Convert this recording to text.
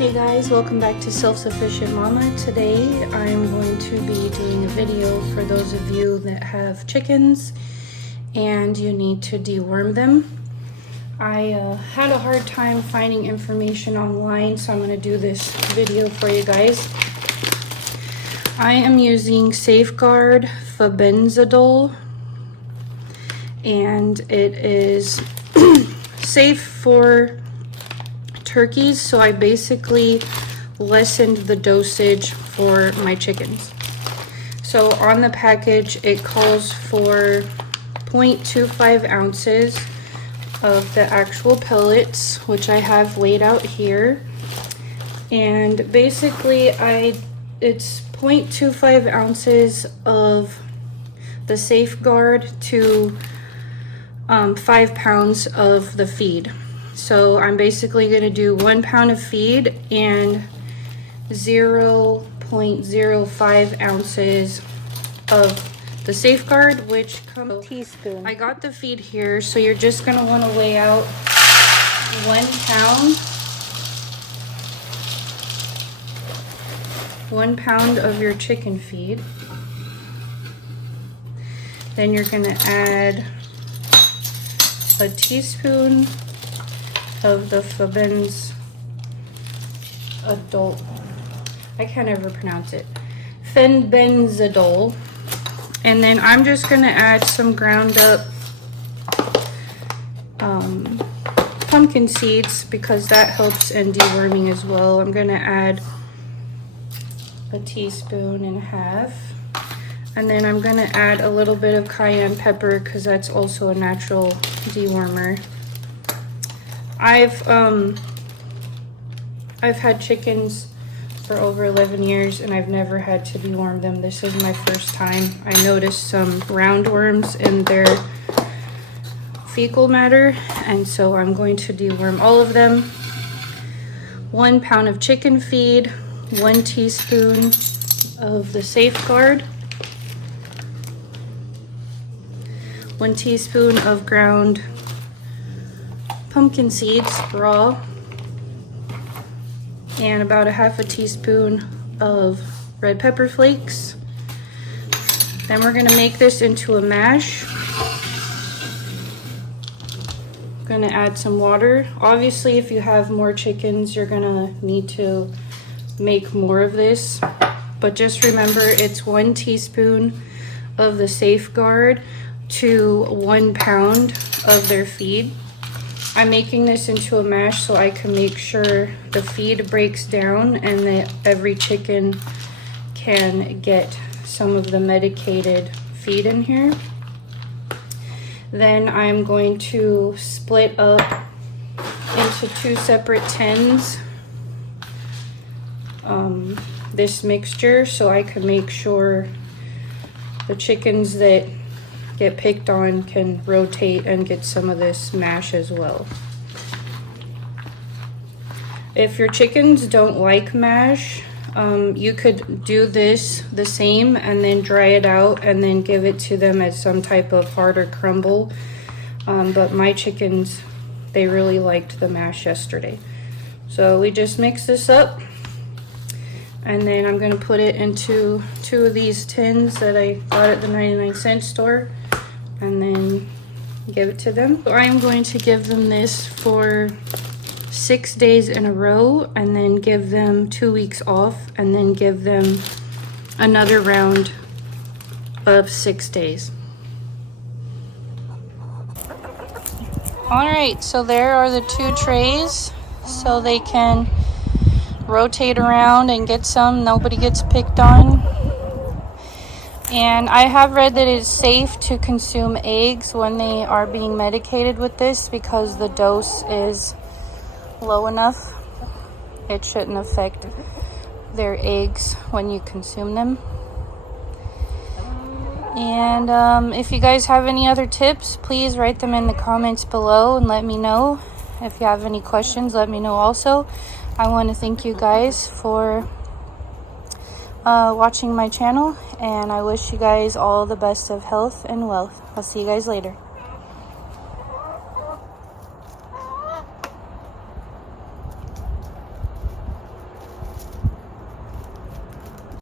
Hey guys, welcome back to Self-Sufficient Mama. Today I'm going to be doing a video for those of you that have chickens and you need to deworm them. I had a hard time finding information online, so I'm going to do this video for you guys. I am using Safe Guard Fenbendazole, and it is safe for turkeys, so I basically lessened the dosage for my chickens. So on the package it calls for 0.25 ounces of the actual pellets, which I have laid out here, and basically it's 0.25 ounces of the Safe Guard to 5 pounds of the feed. So I'm basically going to do 1 pound of feed and 0.05 ounces of the Safe Guard, which comes a teaspoon. I got the feed here, so you're just going to want to weigh out 1 pound. 1 pound of your chicken feed. Then you're going to add a teaspoon of the Fenbendazole. I can't ever pronounce it. Fenbendazole. And then I'm just going to add some ground up pumpkin seeds, because that helps in deworming as well. I'm going to add a teaspoon and a half. And then I'm going to add a little bit of cayenne pepper, because that's also a natural dewormer. I've had chickens for over 11 years and I've never had to deworm them. This is my first time. I noticed some roundworms in their fecal matter, and so I'm going to deworm all of them. 1 pound of chicken feed, 1 teaspoon of the Safe Guard, 1 teaspoon of ground pumpkin seeds raw, and about a half a teaspoon of red pepper flakes. Then we're going to make this into a mash. I'm going to add some water. Obviously, if you have more chickens, you're going to need to make more of this, but just remember it's 1 teaspoon of the Safe Guard to 1 pound of their feed. I'm making this into a mash so I can make sure the feed breaks down and that every chicken can get some of the medicated feed in here. Then I'm going to split up into 2 separate tins this mixture, so I can make sure the chickens that get picked on can rotate and get some of this mash as well. If your chickens don't like mash, you could do this the same and then dry it out and then give it to them as some type of harder crumble. But my chickens, they really liked the mash yesterday. So we just mix this up, and then I'm going to put it into 2 of these tins that I got at the 99-cent store, and then give it to them. So I'm going to give them this for 6 days in a row, and then give them 2 weeks off, and then give them another round of 6 days. All right, so there are the 2 trays, so they can rotate around and get some. Nobody gets picked on. And I have read that it's safe to consume eggs when they are being medicated with this, because the dose is low enough. It shouldn't affect their eggs when you consume them. And if you guys have any other tips, please write them in the comments below and let me know. If you have any questions, let me know also. I want to thank you guys for watching my channel, and I wish you guys all the best of health and wealth. I'll see you guys later.